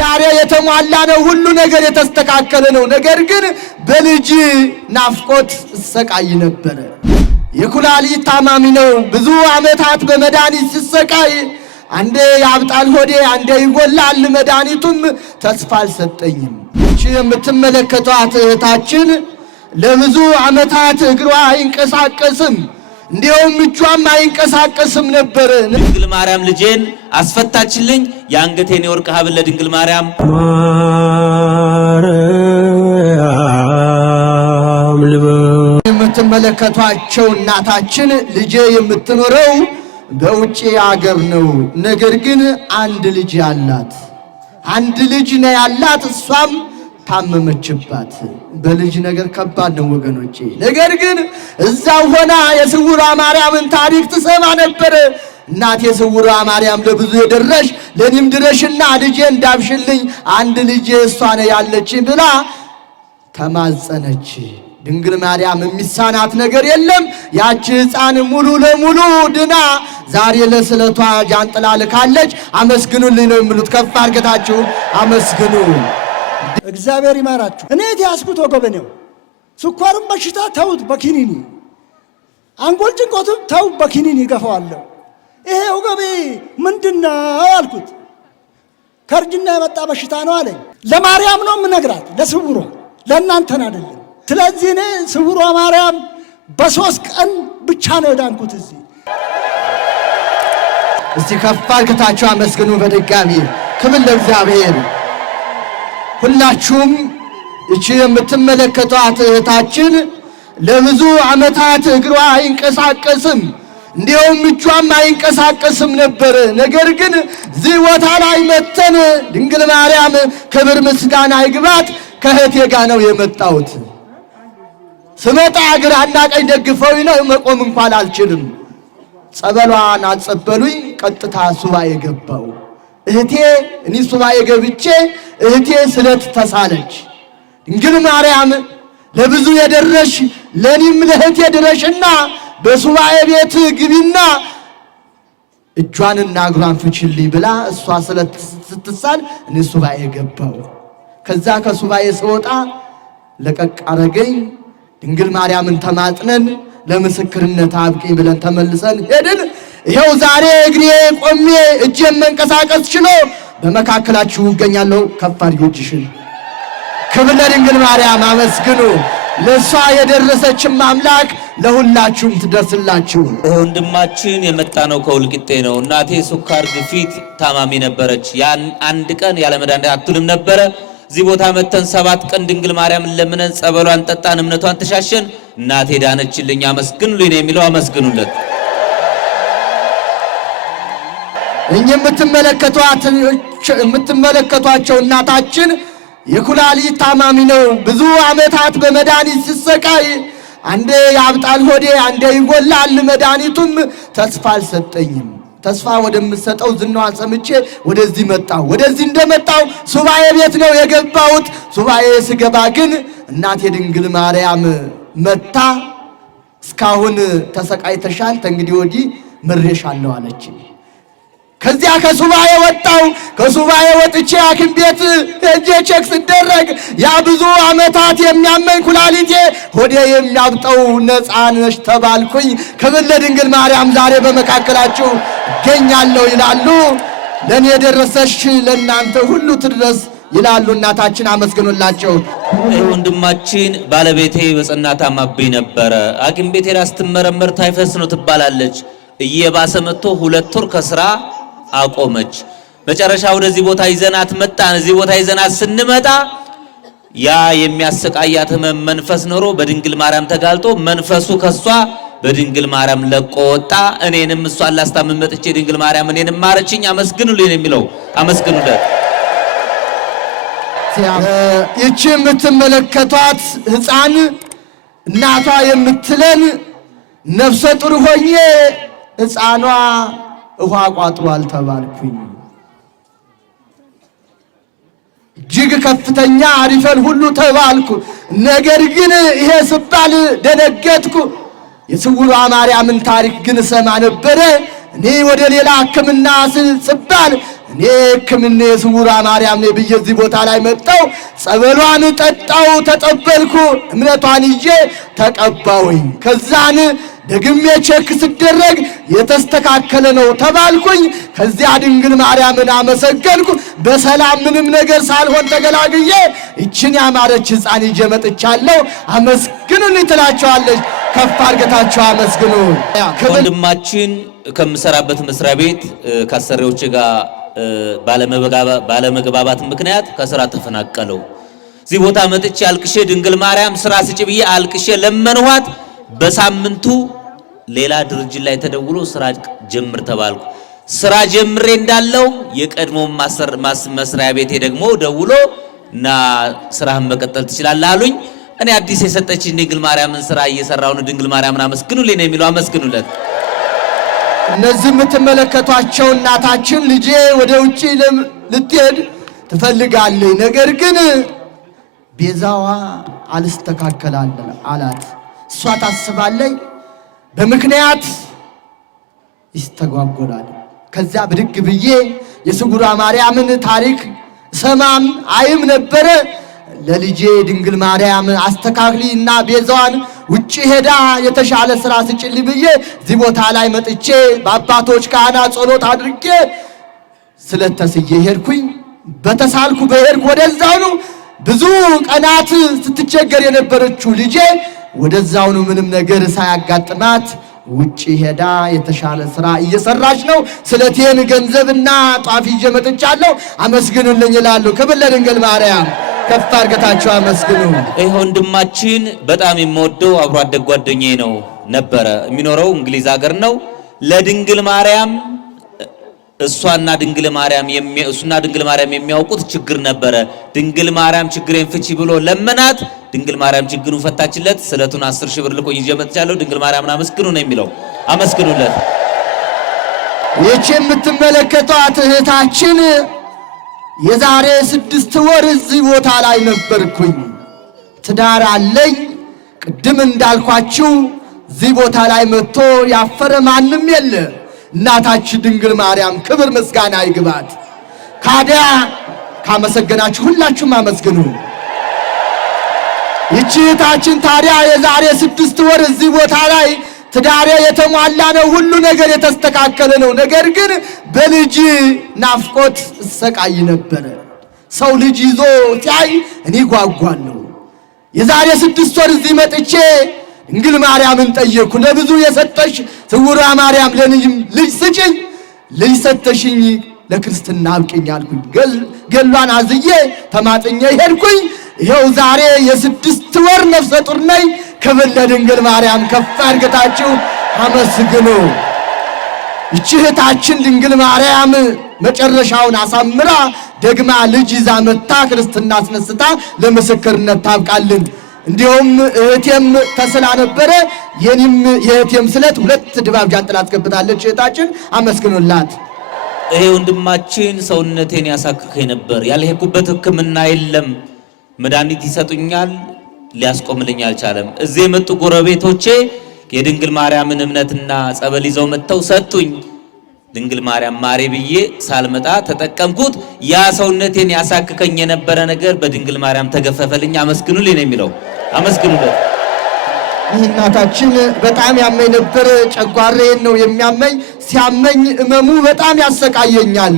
ትዳሬ የተሟላ ነው፣ ሁሉ ነገር የተስተካከለ ነው። ነገር ግን በልጅ ናፍቆት እሰቃይ ነበር። የኩላሊት ታማሚ ነው። ብዙ ዓመታት በመድኃኒት ሲሰቃይ አንዴ ያብጣል ሆዴ፣ አንዴ ይጎላል። መድኃኒቱም ተስፋ አልሰጠኝም። እቺ የምትመለከቷት እህታችን ለብዙ ዓመታት እግሯ አይንቀሳቀስም፣ እንዲሁም እጇም አይንቀሳቀስም ነበር። ድንግል ማርያም ልጄን አስፈታችልኝ። የአንገቴን የወርቅ ሐብል ለድንግል ማርያም የምትመለከቷቸው እናታችን ልጄ የምትኖረው በውጪ አገር ነው። ነገር ግን አንድ ልጅ ያላት ነው ያላት። እሷም ታመመችባት። በልጅ ነገር ከባድ ነው ወገኖቼ። ነገር ግን እዛው ሆና የስውሯ ማርያምን ታሪክ ትሰማ ነበር። እናቴ የስውሯ ማርያም ለብዙ የደረሽ ለኔም ድረሽና ልጄ እንዳብሽልኝ አንድ ልጅ እሷ ነው ያለች ብላ ተማጸነች። ድንግል ማርያም የሚሳናት ነገር የለም። ያቺ ሕፃን ሙሉ ለሙሉ ድና ዛሬ ለስለቷ ጃንጥላ ልካለች። አመስግኑልኝ ነው የሚሉት። ከፍ አድርጋችሁ አመስግኑ። እግዚአብሔር ይማራችሁ። እኔ ያስኩት ወገበኔው ስኳርም በሽታ ተውት በኪኒኒ፣ አንጎል ጭንቆትም ተው በኪኒኒ ገፋዋለሁ። ይሄ ወገቤ ምንድነው አልኩት። ከርጅና የመጣ በሽታ ነው አለኝ። ለማርያም ነው የምነግራት፣ ለስውሯ ለእናንተን አይደለም። ስለዚህ እኔ ስውሯ ማርያም በ3 ቀን ብቻ ነው ዳንኩት። እስቲ ከፍ አድርጋችሁ አመስግኑ በድጋሚ። ክብር ለእግዚአብሔር። ሁላችሁም እቺ የምትመለከቷት እህታችን ለብዙ ዓመታት እግሯ አይንቀሳቀስም፣ እንዲሁም እጇም አይንቀሳቀስም ነበር። ነገር ግን እዚህ ቦታ ላይ መተን ድንግል ማርያም ክብር ምስጋና ይግባት ከእህቴ ጋር ነው የመጣሁት። ስመጣ ግራና ቀኝ ደግፈውኝ ነው፣ መቆም እንኳን አልችልም። ጸበሏን አጸበሉኝ። ቀጥታ ሱባኤ ገባው። እህቴ እኔ ሱባኤ ገብቼ እህቴ ስለት ተሳለች። ድንግል ማርያም ለብዙ የደረሽ ለኔም ለእህቴ ድረሽና በሱባኤ ቤት ግቢና እጇንና እግሯን ፍችልኝ ብላ እሷ ስለት ስትሳል እኔ ሱባኤ ገባው። ከዛ ከሱባኤ ስወጣ ለቀቅ አረገኝ። ድንግል ማርያምን ተማጥነን ለምስክርነት አብቂኝ ብለን ተመልሰን ሄድን። ይሄው ዛሬ እግሬ ቆሜ እጄን መንቀሳቀስ ችሎ በመካከላችሁ እገኛለሁ። ከፍ አድርጉ እጅሽን። ክብር ለድንግል ማርያም። አመስግኑ። ለሷ የደረሰችም አምላክ ለሁላችሁም ትደርስላችሁ። ወንድማችን የመጣ ነው ከወልቂጤ ነው። እናቴ ሱካር ግፊት ታማሚ ነበረች። ያን አንድ ቀን ያለ መድኃኒት አትልም ነበረ። እዚህ ቦታ መተን 7 ቀን ድንግል ማርያምን ለምነን ጸበሏን ጠጣን፣ እምነቷን ተሻሸን። እናቴ ዳነችልኝ። አመስግኑልኝ ነው የሚለው። አመስግኑለት። የምትመለከቷቸው እናታችን የኩላሊት ታማሚ ነው። ብዙ ዓመታት በመድኃኒት ሲሰቃይ አንዴ ያብጣል ሆዴ፣ አንዴ ይጎላል። መድኃኒቱም ተስፋ አልሰጠኝም። ተስፋ ወደምሰጠው ዝናዋን ሰምቼ ወደዚህ መጣሁ። ወደዚህ እንደመጣሁ ሱባኤ ቤት ነው የገባሁት። ሱባኤ ስገባ ግን እናቴ ድንግል ማርያም መታ እስካሁን ተሰቃይተሻል፣ ከእንግዲህ ወዲህ ምሬሻለሁ አለች። ከዚያ ከሱባኤ ወጣሁ። ከሱባኤ ወጥቼ ሐኪም ቤት ሄጄ ቼክ ስደረግ ያ ብዙ ዓመታት የሚያመኝ ኩላሊቴ ሆዴ የሚያብጠው ነፃ ነሽ ተባልኩኝ። ክብር ለድንግል ማርያም። ዛሬ በመካከላችሁ እገኛለሁ ይላሉ። ለእኔ የደረሰሽ ለእናንተ ሁሉ ትድረስ ይላሉ እናታችን። አመስግኑላቸው። ወንድማችን ባለቤቴ በጽና ታማብኝ ነበረ። ሐኪም ቤት ሄዳ ስትመረመር ታይፈስ ነው ትባላለች። እየባሰ መጥቶ 2 ወር ከስራ አቆመች። መጨረሻ ወደዚህ ቦታ ይዘናት መጣን። እዚህ ቦታ ይዘናት ስንመጣ ያ የሚያሰቃያት መንፈስ ኖሮ በድንግል ማርያም ተጋልጦ መንፈሱ ከሷ በድንግል ማርያም ለቆ ወጣ። እኔንም እሷን ላስታምም መጥቼ ድንግል ማርያም እኔንም ማረችኝ። አመስግኑልኝ የሚለው። አመስግኑለት። ይቺ የምትመለከቷት ሕፃን እናቷ የምትለን ነፍሰ ጡር ሆኜ ሕፃኗ ውሃ ቋጥሯል ተባልኩኝ። እጅግ ከፍተኛ አሪፈን ሁሉ ተባልኩ። ነገር ግን ይሄ ስባል ደነገጥኩ። የስውሯ ማርያምን ታሪክ ግን ሰማ ነበረ። እኔ ወደ ሌላ ሕክምና ስባል እኔ ሕክምና የስውሯ ማርያም ነኝ ብዬ እዚህ ቦታ ላይ መጣው። ጸበሏን ጠጣው፣ ተጠበልኩ፣ እምነቷን ይዤ ተቀባውኝ። ከዛን ደግሜ ቼክ ስደረግ የተስተካከለ ነው ተባልኩኝ። ከዚያ ድንግል ማርያምን አመሰገንኩ። በሰላም ምንም ነገር ሳልሆን ተገላግዬ ይችን ያማረች ሕፃን ይዤ መጥቻለሁ። አመስግኑልኝ ትላቸዋለች። ከፍ አድርጋችሁ አመስግኑ። ወንድማችን ከምሰራበት መስሪያ ቤት ከአሰሪዎች ጋር ባለመግባባት ምክንያት ከስራ ተፈናቀለው። እዚህ ቦታ መጥቼ አልቅሼ ድንግል ማርያም ስራ ስጭ ብዬ አልቅሼ ለመንኋት። በሳምንቱ ሌላ ድርጅት ላይ ተደውሎ ስራ ጀምር ተባልኩ። ስራ ጀምሬ እንዳለው የቀድሞ መስሪያ ቤቴ ደግሞ ደውሎ እና ስራህን መቀጠል ትችላለህ አሉኝ። እኔ አዲስ የሰጠችኝ ድንግል ማርያምን ስራ እየሰራው ነው። ድንግል ማርያምን አመስግኑልኝ ነው የሚለው። አመስግኑለት። እነዚህ የምትመለከቷቸው እናታችን ልጄ ወደ ውጪ ልትሄድ ትፈልጋለች፣ ነገር ግን ቤዛዋ አልስተካከላለ አላት። እሷ ታስባለች፣ በምክንያት ይስተጓጎላል። ከዚያ ብድግ ብዬ የስውሯ ማርያምን ታሪክ ሰማም አይም ነበረ። ለልጄ ድንግል ማርያም አስተካክሊ እና ቤዛዋን ውጪ ሄዳ የተሻለ ስራ ስጭልኝ ብዬ እዚህ ቦታ ላይ መጥቼ በአባቶች ካህናት ጸሎት አድርጌ ስለተስዬ ሄድኩኝ። በተሳልኩ በሄድኩ ወደዛውኑ ብዙ ቀናት ስትቸገር የነበረችው ልጄ ወደዛውኑ ምንም ነገር ሳያጋጥማት ውጪ ሄዳ የተሻለ ስራ እየሰራች ነው። ስለቴን ገንዘብና ጧፍ ይዤ መጥቻለሁ። አመስግኑልኝ ይላሉ። ክብር ለድንግል ማርያም። ከፍ አድርጋችሁ አመስግኑ። ይህ ወንድማችን በጣም የምወደው አብሮ አደግ ጓደኛዬ ነው ነበረ። የሚኖረው እንግሊዝ ሀገር ነው። ለድንግል ማርያም እሱና ድንግል ማርያም የሚያውቁት ችግር ነበረ። ድንግል ማርያም ችግሬን ፍቺ ብሎ ለመናት። ድንግል ማርያም ችግሩን ፈታችለት። ስለቱን 10 ሺህ ብር ልኮ ይዤ መጥቻለሁ። ድንግል ማርያምን አመስግኑ ነው የሚለው። አመስግኑለት። ይህች የምትመለከቷት እህታችን የዛሬ 6 ወር እዚህ ቦታ ላይ ነበርኩኝ። ትዳር አለኝ። ቅድም እንዳልኳችሁ እዚህ ቦታ ላይ መጥቶ ያፈረ ማንም የለ። እናታችን ድንግል ማርያም ክብር ምስጋና ይግባት። ካዲያ ካመሰገናችሁ ሁላችሁም አመስግኑ። ይህች እህታችን ታዲያ የዛሬ 6 ወር እዚህ ቦታ ላይ ትዳሬ የተሟላ ነው፣ ሁሉ ነገር የተስተካከለ ነው። ነገር ግን በልጅ ናፍቆት እሰቃይ ነበረ። ሰው ልጅ ይዞ ሲያይ እኔ ጓጓለሁ። የዛሬ 6 ወር እዚህ መጥቼ ድንግል ማርያምን ጠየቅኩ። ለብዙ የሰጠሽ ስውሯ ማርያም ለልጅም ልጅ ስጭኝ፣ ልጅ ሰጠሽኝ፣ ለክርስትና አብቅኝ አልኩኝ። ገሏን አዝዬ ተማጥኜ ሄድኩኝ። ይኸው ዛሬ የ6 ወር ነፍሰ ጡር ነኝ። ክብር ለድንግል ማርያም። ከፍ አድርጋችሁ አመስግኑ። ይህች እህታችን ድንግል ማርያም መጨረሻውን አሳምራ ደግማ ልጅ ይዛ መታ ክርስትና አስነስታ ለምስክርነት ታብቃልን። እንዲሁም እህቴም ተስላ ነበረ። የኔም የእህቴም ስለት 2 ድባብ ጃንጥላ አስገብታለች እህታችን። አመስግኑላት። ይሄ ወንድማችን ሰውነቴን ያሳክከኝ ነበር። ያልሄድኩበት ሕክምና የለም። መድኃኒት ይሰጡኛል፣ ሊያስቆምልኝ አልቻለም። እዚህ የመጡ ጎረቤቶቼ የድንግል ማርያምን እምነትና ጸበል ይዘው መጥተው ሰጡኝ። ድንግል ማርያም ማሬ ብዬ ሳልመጣ ተጠቀምኩት። ያ ሰውነቴን ያሳክከኝ የነበረ ነገር በድንግል ማርያም ተገፈፈልኝ። አመስግኑልኝ ነው የሚለው። አመስግኑለት። ይህ እናታችን በጣም ያመኝ ነበር። ጨጓራዬን ነው የሚያመኝ። ሲያመኝ እመሙ በጣም ያሰቃየኛል።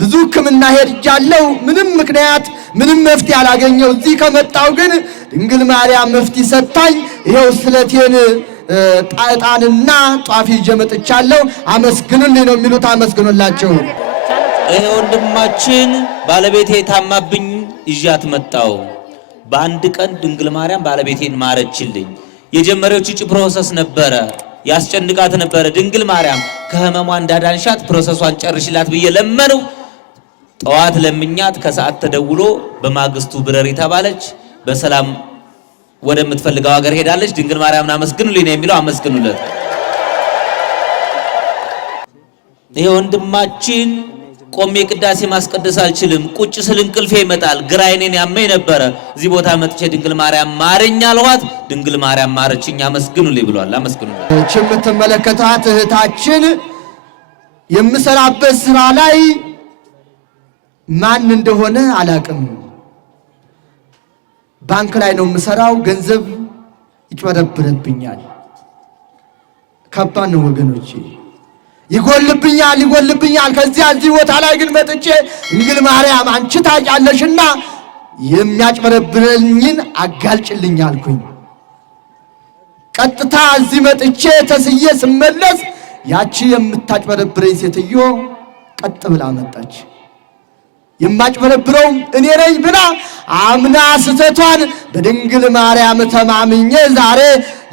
ብዙ ሕክምና ሄጃለሁ። ምንም ምክንያት ምንም መፍትሄ አላገኘው። እዚህ ከመጣው ግን ድንግል ማርያም መፍትሄ ሰጣኝ። ይሄው ስለቴን ጣጣንና ጧፍ ይዤ መጥቻለሁ። አመስግኑልኝ ነው የሚሉት። አመስግኑላቸው። ይሄ ወንድማችን ባለቤቴ ታማብኝ ይዣት መጣው። በአንድ ቀን ድንግል ማርያም ባለቤቴን ማረችልኝ። የጀመረች እጭ ፕሮሰስ ነበረ፣ ያስጨንቃት ነበረ። ድንግል ማርያም ከህመሟ እንዳዳንሻት ፕሮሰሷን ጨርሽላት ብዬ ለመነው። ጠዋት ለምኛት ከሰዓት ተደውሎ በማግስቱ ብረሪ ተባለች። በሰላም ወደምትፈልገው ሀገር ሄዳለች። ድንግል ማርያምን አመስግኑልኝ ነው የሚለው። አመስግኑለት። ይሄ ወንድማችን ቆሜ ቅዳሴ ማስቀደስ አልችልም፣ ቁጭ ስል እንቅልፌ ይመጣል፣ ግራ ዓይኔን ያመኝ ነበረ። እዚህ ቦታ መጥቼ ድንግል ማርያም ማረኝ አልኋት። ድንግል ማርያም ማረችኝ። አመስግኑልኝ ብሏል። አመስግኑልኝ። እቺ የምትመለከቷት እህታችን የምሰራበት ስራ ላይ ማን እንደሆነ አላቅም። ባንክ ላይ ነው የምሰራው። ገንዘብ ይጭበረብርብኛል። ከባድ ነው ወገኖቼ። ይጎልብኛል። ከዚያ እዚህ ቦታ ላይ ግን መጥቼ ድንግል ማርያም አንቺ ታውቂያለሽና የሚያጭበረብረኝን አጋልጭልኝ አልኩኝ። ቀጥታ እዚህ መጥቼ ተስዬ ስመለስ ያቺ የምታጭበረብረኝ ሴትዮ ቀጥ ብላ መጣች። የማጭበረብረው እኔ ነኝ ብላ አምና ስተቷን በድንግል ማርያም ተማምኜ ዛሬ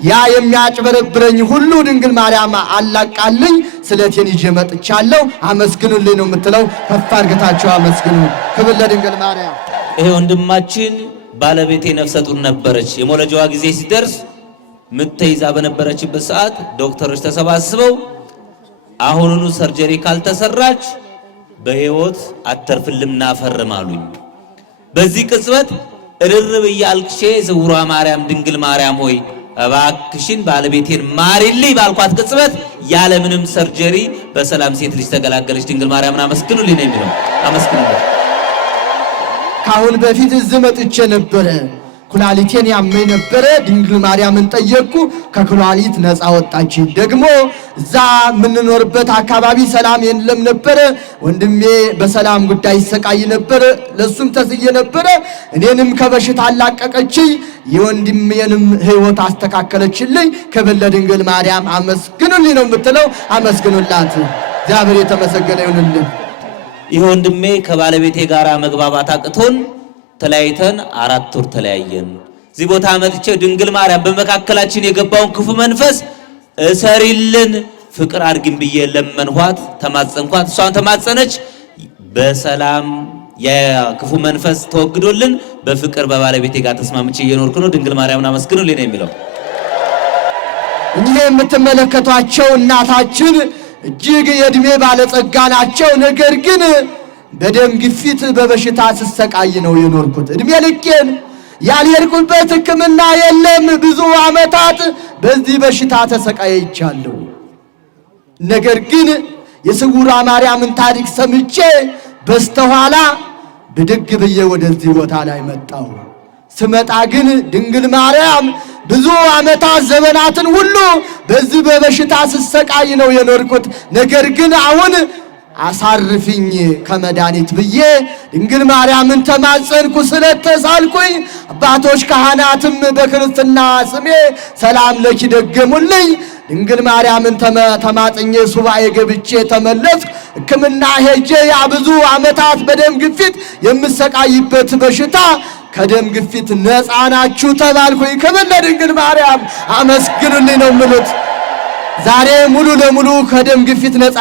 ያ የሚያጭበረብረኝ ሁሉ ድንግል ማርያም አላቃልኝ ስለቴን ይዤ መጥቻለሁ። አመስግኑልኝ ነው የምትለው። ከፍ አድርጋችሁ አመስግኑ። ክብር ለድንግል ማርያም። ይሄ ወንድማችን ባለቤቴ ነፍሰ ጡር ነበረች። የመውለጃዋ ጊዜ ሲደርስ ምጥ ተይዛ በነበረችበት ሰዓት ዶክተሮች ተሰባስበው አሁኑኑ ሰርጀሪ ካልተሰራች በሕይወት አተርፍልም ናፈርም አሉኝ። በዚህ ቅጽበት እርር ብዬ አልቅሼ ዝውሯ ማርያም ድንግል ማርያም ሆይ እባክሽን ባለቤቴን ማሪልኝ ባልኳት ቅጽበት ያለምንም ሰርጀሪ በሰላም ሴት ልጅ ተገላገለች። ድንግል ማርያምን አመስግኑልኝ ነው የሚለው። አመስግኑልኝ። ካሁን በፊት እዚህ መጥቼ ነበረ። ኩላሊቴን ያመኝ ነበረ። ድንግል ማርያምን ጠየቅኩ። ከኩላሊት ነፃ ወጣች። ደግሞ እዛ የምንኖርበት አካባቢ ሰላም የለም ነበረ። ወንድሜ በሰላም ጉዳይ ይሰቃይ ነበረ። ለሱም ተስዬ ነበረ። እኔንም ከበሽታ አላቀቀችኝ። የወንድሜንም ሕይወት አስተካከለችልኝ። ክብር ለድንግል ማርያም። አመስግኑልኝ ነው የምትለው። አመስግኑላት። እግዚአብሔር የተመሰገነ ይሁንልን። ይህ ወንድሜ ከባለቤቴ ጋር መግባባት አቅቶን ተለያይተን 4 ወር ተለያየን። እዚህ ቦታ መጥቼ ድንግል ማርያም በመካከላችን የገባውን ክፉ መንፈስ እሰሪልን ፍቅር አድርግን ብዬ ለመንኋት፣ ተማጸንኳት። እሷን ተማጸነች። በሰላም የክፉ መንፈስ ተወግዶልን በፍቅር በባለቤቴ ጋር ተስማምቼ እየኖርኩ ነው። ድንግል ማርያምን አመስግኑልኝ ነው የሚለው። እኚህ የምትመለከቷቸው እናታችን እጅግ የእድሜ ባለጸጋ ናቸው። ነገር ግን በደም ግፊት በበሽታ ስሰቃይ ነው የኖርኩት። እድሜ ልኬን ያልሄድኩበት ሕክምና የለም። ብዙ ዓመታት በዚህ በሽታ ተሰቃይቻለሁ። ነገር ግን የስውሯ ማርያምን ታሪክ ሰምቼ በስተኋላ ብድግ ብዬ ወደዚህ ቦታ ላይ መጣሁ። ስመጣ ግን ድንግል ማርያም ብዙ ዓመታት ዘመናትን ሁሉ በዚህ በበሽታ ስሰቃይ ነው የኖርኩት። ነገር ግን አሁን አሳርፊኝ ከመድኃኒት ብዬ ድንግል ማርያምን ተማጸንኩ። ስለተሳልኩኝ አባቶች ካህናትም በክርስትና ስሜ ሰላም ለኪ ደገሙልኝ። ድንግል ማርያምን ተማጽኜ ሱባኤ ገብቼ ተመለስኩ። ሕክምና ሄጄ ያ ብዙ ዓመታት በደም ግፊት የምሰቃይበት በሽታ ከደም ግፊት ነፃ ናችሁ ተባልኩኝ። ክብር ለድንግል ማርያም። አመስግኑልኝ ነው የምሉት። ዛሬ ሙሉ ለሙሉ ከደም ግፊት ነፃ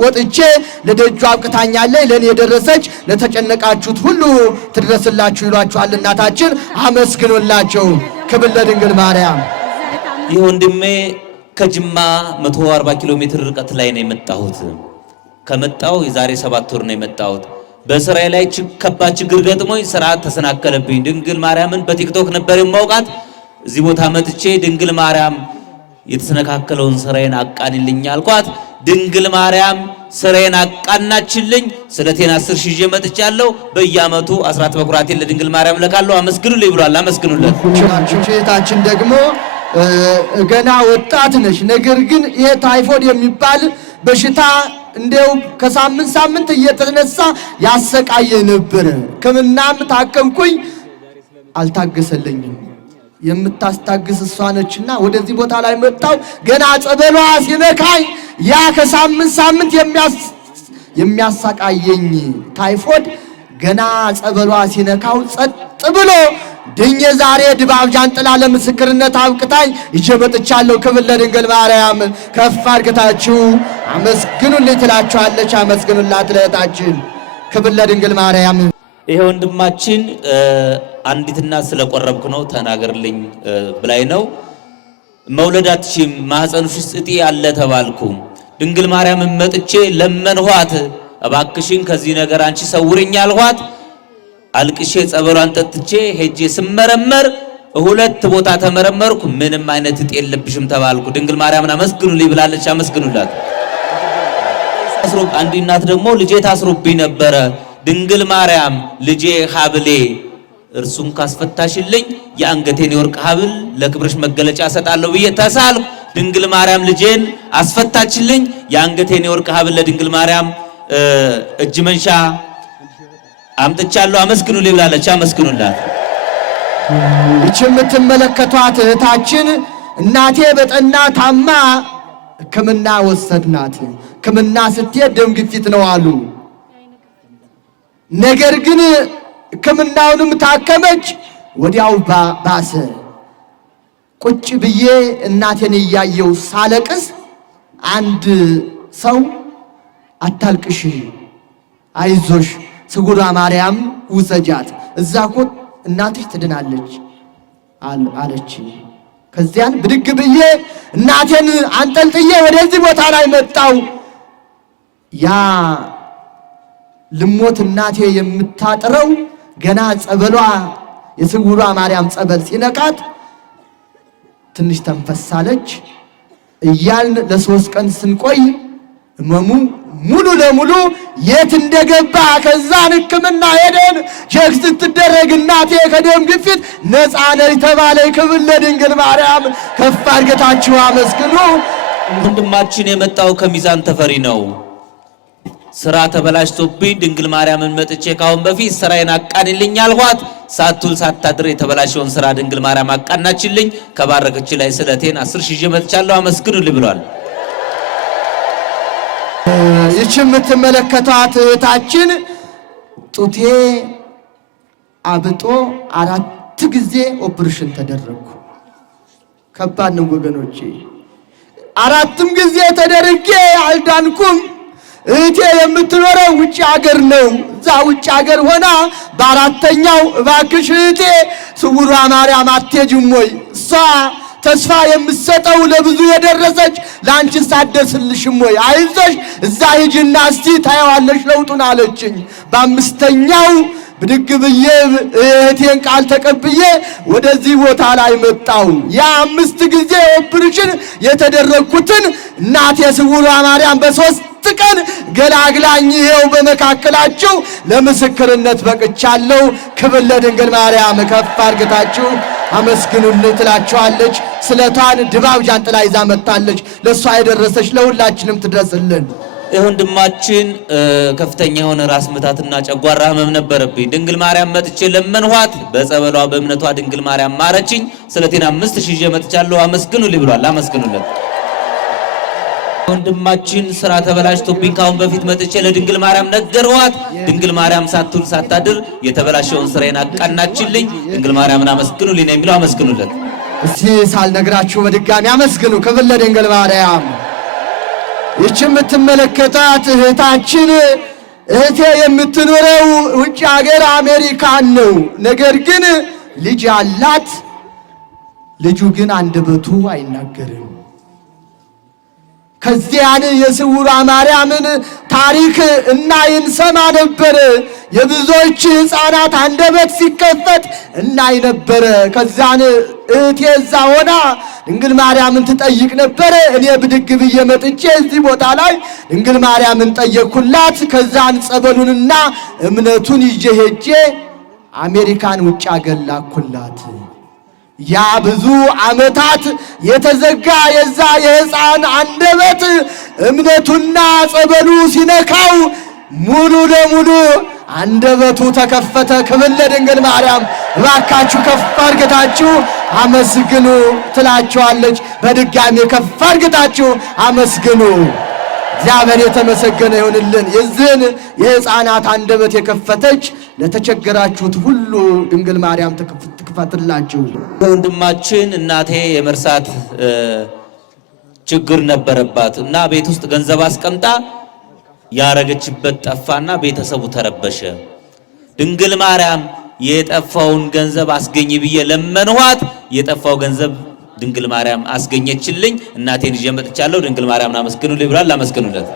ወጥቼ ለደጁ አብቅታኛለች። ለኔ የደረሰች ለተጨነቃችሁት ሁሉ ትድረስላችሁ ይሏችኋል እናታችን። አመስግኑላቸው። ክብር ለድንግል ማርያም። ይህ ወንድሜ ከጅማ 140 ኪሎ ሜትር ርቀት ላይ ነው የመጣሁት። ከመጣሁ የዛሬ 7 ወር ነው የመጣሁት። በስራዬ ላይ ከባድ ችግር ገጥሞኝ ስራ ተሰናከለብኝ። ድንግል ማርያምን በቲክቶክ ነበር የማውቃት። እዚህ ቦታ መጥቼ ድንግል ማርያም የተሰነካከለውን ስራዬን አቃንልኝ አልኳት። ድንግል ማርያም ስራዬን አቃናችልኝ። ስለቴን 10 ሺህ ይዤ መጥቻለሁ። በየዓመቱ አስራት በኩራቴን ለድንግል ማርያም ለካለሁ። አመስግኑልኝ ብሏል። አመስግኑለት። ችታችን ደግሞ ገና ወጣት ነሽ። ነገር ግን ይሄ ታይፎይድ የሚባል በሽታ እንደው ከሳምንት ሳምንት እየተነሳ ያሰቃየ ነበር። ሕክምናም ታከምኩኝ፣ አልታገሰልኝም። የምታስታግስ እሷ ነችና ወደዚህ ቦታ ላይ መጣው። ገና ጸበሏ ሲነካኝ ያ ከሳምንት ሳምንት የሚያሳቃየኝ ታይፎይድ ገና ጸበሏ ሲነካው ጸጥ ብሎ ድኜ ዛሬ ድባብ ጃንጥላ ለምስክርነት አብቅታኝ ይዤ መጥቻለሁ። ክብር ለድንግል ማርያም። ከፍ አድርጋችሁ አመስግኑልኝ ትላችኋለች። አመስግኑላት ለእህታችን። ክብር ለድንግል ማርያም። ይሄ ወንድማችን አንዲት እናት ስለቆረብኩ ነው ተናገርልኝ ብላይ ነው። መውለድ አትችይም ማህፀንሽ ውስጥ እጢ ያለ ተባልኩ። ድንግል ማርያም መጥቼ ለመንኋት፣ እባክሽን ከዚህ ነገር አንቺ ሰውርኝ አልኋት። አልቅሼ ጸበሏን ጠጥቼ ሄጄ ስመረመር 2 ቦታ ተመረመርኩ። ምንም አይነት እጢ የለብሽም ተባልኩ። ድንግል ማርያምን አመስግኑልኝ ብላለች። አመስግኑላት። አንድ እናት ደግሞ ልጄ ታስሮብኝ ነበረ ድንግል ማርያም ልጄ ሀብሌ እርሱን ካስፈታሽልኝ የአንገቴን የወርቅ ሀብል ለክብርሽ መገለጫ ሰጣለሁ ብዬ ተሳልኩ። ድንግል ማርያም ልጄን አስፈታችልኝ። የአንገቴን የወርቅ ሀብል ለድንግል ማርያም እጅ መንሻ አምጥቻለሁ። አመስግኑልኝ ብላለች። አመስግኑላት። ይህች የምትመለከቷት እህታችን እናቴ በጠና ታማ ሕክምና ወሰድናት። ሕክምና ስትሄድ ደም ግፊት ነው አሉ። ነገር ግን ሕክምናውንም ታከመች፣ ወዲያው ባሰ። ቁጭ ብዬ እናቴን እያየው ሳለቅስ አንድ ሰው አታልቅሽ፣ አይዞሽ፣ ስጉራ ማርያም ውሰጃት፣ እዛ እኮ እናትሽ ትድናለች አለች። ከዚያን ብድግ ብዬ እናቴን አንጠልጥዬ ወደዚህ ቦታ ላይ መጣው። ያ ልሞት እናቴ የምታጥረው ገና ጸበሏ የስውሯ ማርያም ጸበል ሲነካት ትንሽ ተንፈሳለች። እያልን ለ3 ቀን ስንቆይ ህመሙ ሙሉ ለሙሉ የት እንደገባ ከዛን ሕክምና ሄደን ቼክ ስትደረግ እናቴ ከደም ግፊት ነፃ ነች ተባለ። ክብር ለድንግል ማርያም። ከፍ አድርጋችሁ አመስግኑ። ወንድማችን የመጣው ከሚዛን ተፈሪ ነው። ስራ ተበላሽቶብኝ ድንግል ማርያምን መጥቼ ካሁን በፊት ስራዬን አቃንልኝ አልኋት። ሳትውል ሳታድር የተበላሸውን ስራ ድንግል ማርያም አቃናችልኝ። ከባረከች ላይ ስለቴን 10 ሺህ ይዤ መጥቻለሁ። አመስግኑልኝ ብሏል። ይህች የምትመለከቷት እህታችን ጡቴ አብጦ 4 ጊዜ ኦፕሬሽን ተደረጉ። ከባድ ነው ወገኖቼ። 4ም ጊዜ ተደርጌ አልዳንኩም። እህቴ የምትኖረው ውጭ ሀገር ነው። እዛ ውጭ ሀገር ሆና በ4ኛው እባክሽ እህቴ ስውሯ ማርያም አትሄጂም ወይ? እሷ ተስፋ የምትሰጠው ለብዙ የደረሰች ለአንቺ ሳደርስልሽም ወይ? አይዞሽ እዛ ሂጂና እስቲ ታየዋለሽ ለውጡን አለችኝ። በ5ኛው ብድግ ብዬ እህቴን ቃል ተቀብዬ ወደዚህ ቦታ ላይ መጣው። ያ 5 ጊዜ ኦፕሬሽን የተደረግኩትን እናቴ ስውሯ ማርያም በ3 ቀን ገላግላኝ ይሄው በመካከላችሁ ለምስክርነት በቅቻለሁ። ክብር ለድንግል ማርያም። ከፍ አድርጋችሁ አመስግኑልኝ ትላችኋለች። ስለቷን ድባብ ጃንጥላ ይዛ መጣለች። ለሷ የደረሰች ለሁላችንም ትድረስልን። ወንድማችን ከፍተኛ የሆነ ራስ ምታትና ጨጓራ ህመም ነበረብኝ። ድንግል ማርያም መጥቼ ለመንኋት። በጸበሏ በእምነቷ ድንግል ማርያም ማረችኝ። ስለቴን 5000 ይዤ መጥቻለሁ። አመስግኑልኝ ብሏል። አመስግኑለት። ወንድማችን ስራ ተበላሽቶብኝ ካሁን በፊት መጥቼ ለድንግል ማርያም ነገርኋት። ድንግል ማርያም ሳትውል ሳታድር የተበላሸውን ስራዬን አቃናችልኝ። ድንግል ማርያምን አመስግኑልኝ ነው የሚለው። አመስግኑለት። እስቲ ሳልነግራችሁ በድጋሚ አመስግኑ። ክብር ለድንግል ማርያም። ይህች የምትመለከታት እህታችን እህቴ የምትኖረው ውጭ ሀገር አሜሪካን ነው። ነገር ግን ልጅ አላት። ልጁ ግን አንደበቱ አይናገርም። ከዚያን የስውሯ ማርያምን ታሪክ እናይ እንሰማ ነበር። የብዙዎች ሕፃናት አንደበት ሲከፈት እናይ ነበረ። ከዚያን እህቴ እዛ ሆና ድንግል ማርያምን ትጠይቅ ነበረ። እኔ ብድግ ብዬ መጥቼ እዚህ ቦታ ላይ ድንግል ማርያምን ጠየቅኩላት። ከዛን ጸበሉንና እምነቱን ይዤ ሄጄ አሜሪካን ውጭ አገር ላኩላት። ያ ብዙ ዓመታት የተዘጋ የዛ የሕፃን አንደበት እምነቱና ጸበሉ ሲነካው ሙሉ ለሙሉ አንደበቱ ተከፈተ። ክብር ለድንግል ማርያም። እባካችሁ ከፍ አድርጋችሁ አመስግኑ ትላችኋለች። በድጋሚ ከፍ አድርጋችሁ አመስግኑ። እግዚአብሔር የተመሰገነ ይሁንልን። የዚህን የሕፃናት አንደበት የከፈተች ለተቸገራችሁት ሁሉ ድንግል ማርያም ትክፈትላችሁ። ወንድማችን እናቴ የመርሳት ችግር ነበረባት እና ቤት ውስጥ ገንዘብ አስቀምጣ ያረገችበት ጠፋና ቤተሰቡ ተረበሸ። ድንግል ማርያም የጠፋውን ገንዘብ አስገኝ ብዬ ለመንኋት። የጠፋው ገንዘብ ድንግል ማርያም አስገኘችልኝ። እናቴን ይዤ መጥቻለሁ። ድንግል ማርያምን አመስግኑልኝ ብሏል። አመስግኑለት።